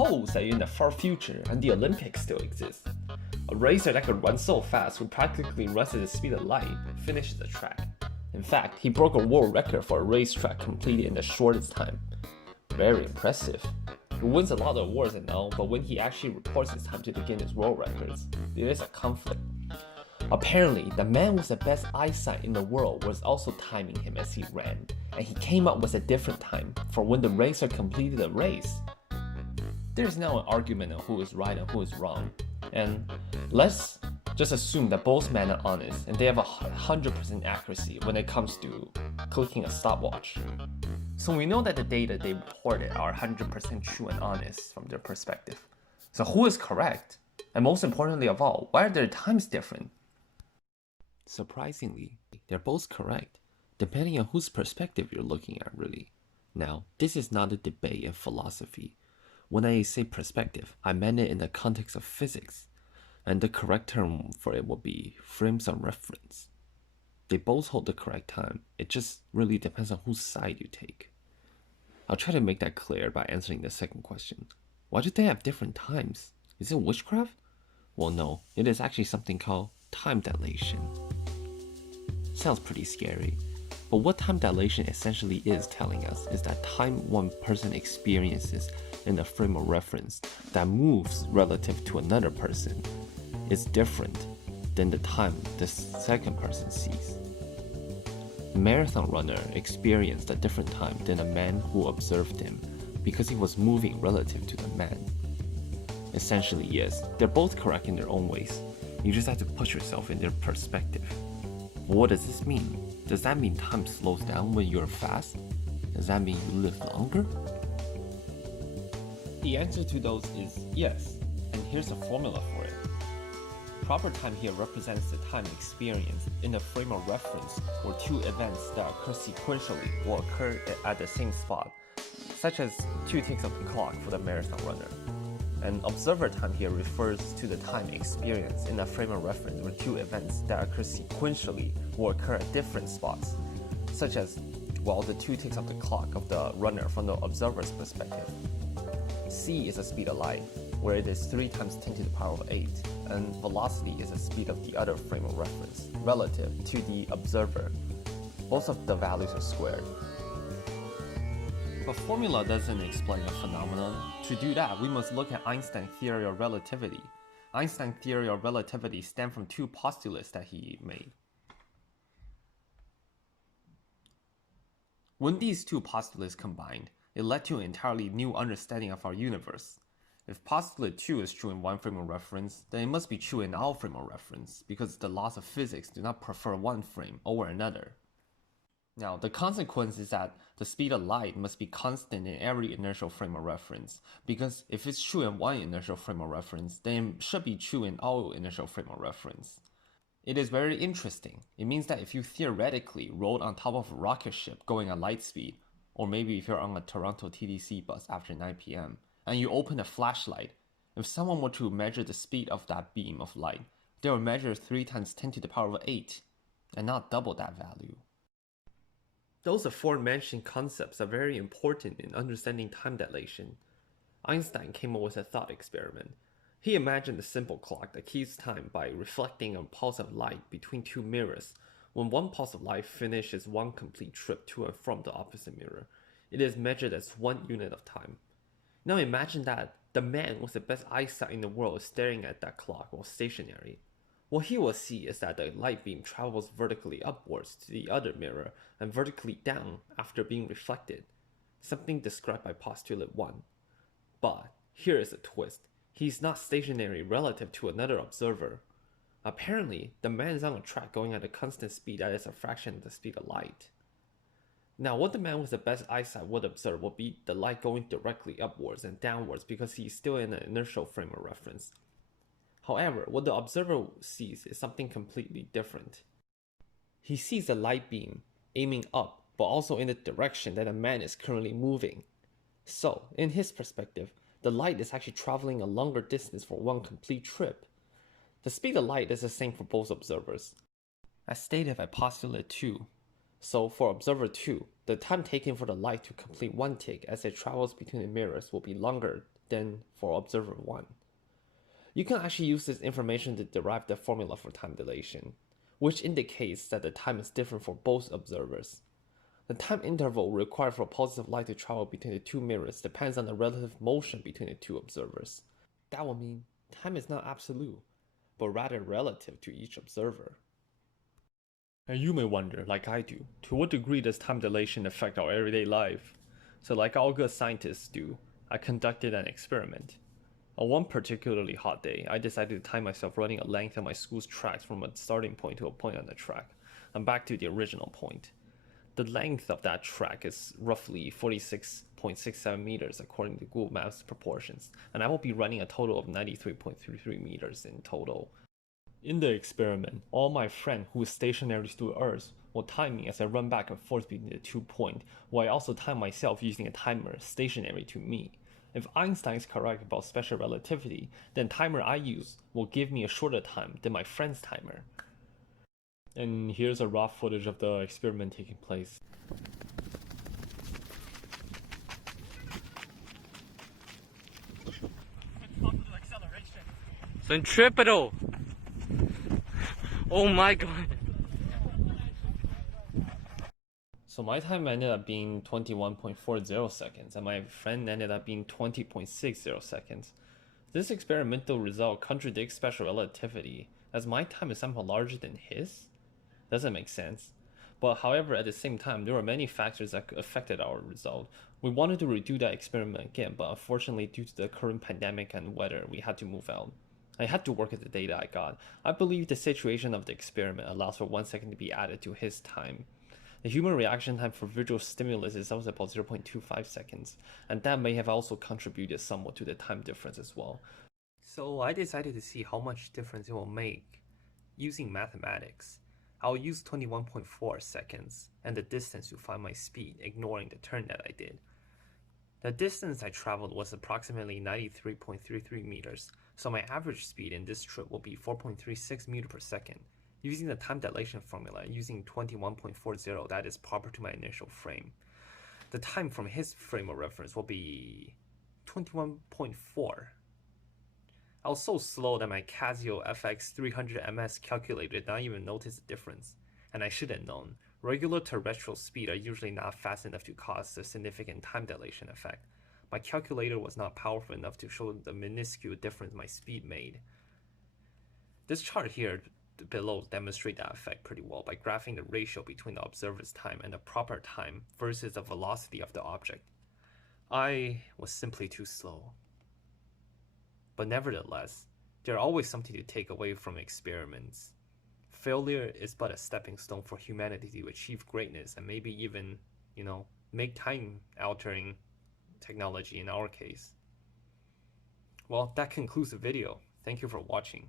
Suppose that you're in the far future and the Olympics still exist. A racer that could run so fast who practically runs at the speed of light finishes the track. In fact, he broke a world record for a racetrack completed in the shortest time. Very impressive. He wins a lot of awards and all, but when he actually reports his time to the Guinness World Records, there is a conflict. Apparently, the man with the best eyesight in the world was also timing him as he ran, and he came up with a different time for when the racer completed the race. There's now an argument on who is right and who is wrong, and let's just assume that both men are honest and they have 100% accuracy when it comes to clicking a stopwatch. So we know that the data they reported are 100% true and honest from their perspective. So who is correct? And most importantly of all, why are their times different? Surprisingly, they're both correct, depending on whose perspective you're looking at, really. Now, this is not a debate in philosophy. When I say perspective, I meant it in the context of physics, and the correct term for it would be frames of reference. They both hold the correct time, it just really depends on whose side you take. I'll try to make that clear by answering the second question. Why do they have different times? Is it witchcraft? Well, no, it is actually something called time dilation. Sounds pretty scary, but what time dilation essentially is telling us is that time one person experiences in a frame of reference that moves relative to another person is different than the time the second person sees. The marathon runner experienced a different time than a man who observed him because he was moving relative to the man. Essentially, yes, they're both correct in their own ways. You just have to put yourself in their perspective. But what does this mean? Does that mean time slows down when you're fast? Does that mean you live longer? The answer to those is yes, and here's a formula for it. Proper time here represents the time experienced in a frame of reference where two events that occur sequentially will occur at the same spot, such as 2 ticks of the clock for the marathon runner. And observer time here refers to the time experienced in a frame of reference where two events that occur sequentially will occur at different spots, such as, well, the 2 ticks of the clock of the runner from the observer's perspective. C is the speed of light, where it is 3 times 10 to the power of 8, and velocity is the speed of the other frame of reference, relative to the observer. Both of the values are squared. But formula doesn't explain a phenomenon. To do that, we must look at Einstein's theory of relativity. Einstein's theory of relativity stemmed from 2 postulates that he made. When these 2 postulates combined, it led to an entirely new understanding of our universe. If postulate 2 is true in one frame of reference, then it must be true in all frame of reference, because the laws of physics do not prefer one frame over another. Now, the consequence is that the speed of light must be constant in every inertial frame of reference, because if it's true in one inertial frame of reference, then it should be true in all inertial frame of reference. It is very interesting. It means that if you theoretically rode on top of a rocket ship going at light speed, or maybe if you're on a Toronto TTC bus after 9 p.m., and you open a flashlight, if someone were to measure the speed of that beam of light, they would measure 3 times 10 to the power of 8, and not double that value. Those aforementioned concepts are very important in understanding time dilation. Einstein came up with a thought experiment. He imagined a simple clock that keeps time by reflecting a pulse of light between 2 mirrors. When one pulse of light finishes one complete trip to and from the opposite mirror, it is measured as 1 unit of time. Now imagine that the man with the best eyesight in the world is staring at that clock while stationary. What he will see is that the light beam travels vertically upwards to the other mirror and vertically down after being reflected, something described by postulate 1. But here is a twist. He's not stationary relative to another observer. Apparently, the man is on a track going at a constant speed that is a fraction of the speed of light. Now, what the man with the best eyesight would observe would be the light going directly upwards and downwards because he's still in an inertial frame of reference. However, what the observer sees is something completely different. He sees the light beam aiming up, but also in the direction that the man is currently moving. So, in his perspective, the light is actually traveling a longer distance for one complete trip. The speed of light is the same for both observers, as stated by postulate 2. So for observer 2, the time taken for the light to complete one tick as it travels between the mirrors will be longer than for observer 1. You can actually use this information to derive the formula for time dilation, which indicates that the time is different for both observers. The time interval required for positive light to travel between the two mirrors depends on the relative motion between the two observers. That will mean time is not absolute, but rather relative to each observer. And you may wonder, like I do, to what degree does time dilation affect our everyday life? So like all good scientists do, I conducted an experiment. On one particularly hot day, I decided to time myself running a length of my school's tracks from a starting point to a point on the track, and back to the original point. The length of that track is roughly 46.67 meters according to Google Maps proportions, and I will be running a total of 93.33 meters in total. In the experiment, all my friend who is stationary to the Earth will time me as I run back and forth between the 2 points, while I also time myself using a timer stationary to me. If Einstein is correct about special relativity, then timer I use will give me a shorter time than my friend's timer. And here's a raw footage of the experiment taking place. Centripetal! Oh my god. So my time ended up being 21.40 seconds, and my friend ended up being 20.60 seconds. This experimental result contradicts special relativity, as my time is somehow larger than his? Doesn't make sense. But however, at the same time, there were many factors that affected our result. We wanted to redo that experiment again, but unfortunately due to the current pandemic and weather, we had to move out. I had to work with the data I got. I believe the situation of the experiment allows for 1 second to be added to his time. The human reaction time for visual stimulus is also about 0.25 seconds, and that may have also contributed somewhat to the time difference as well. So I decided to see how much difference it will make using mathematics. I'll use 21.4 seconds and the distance to find my speed, ignoring the turn that I did. The distance I traveled was approximately 93.33 meters, so my average speed in this trip will be 4.36 meters per second. Using the time dilation formula, using 21.40 that is proper to my initial frame. The time from his frame of reference will be 21.4. I was so slow that my Casio FX 300 MS calculator did not even notice the difference, and I should have known. Regular terrestrial speed are usually not fast enough to cause a significant time dilation effect. My calculator was not powerful enough to show the minuscule difference my speed made. This chart here below demonstrates that effect pretty well by graphing the ratio between the observer's time and the proper time versus the velocity of the object. I was simply too slow. But nevertheless, there's always something to take away from experiments. Failure is but a stepping stone for humanity to achieve greatness and maybe even, make time-altering technology in our case. Well, that concludes the video. Thank you for watching.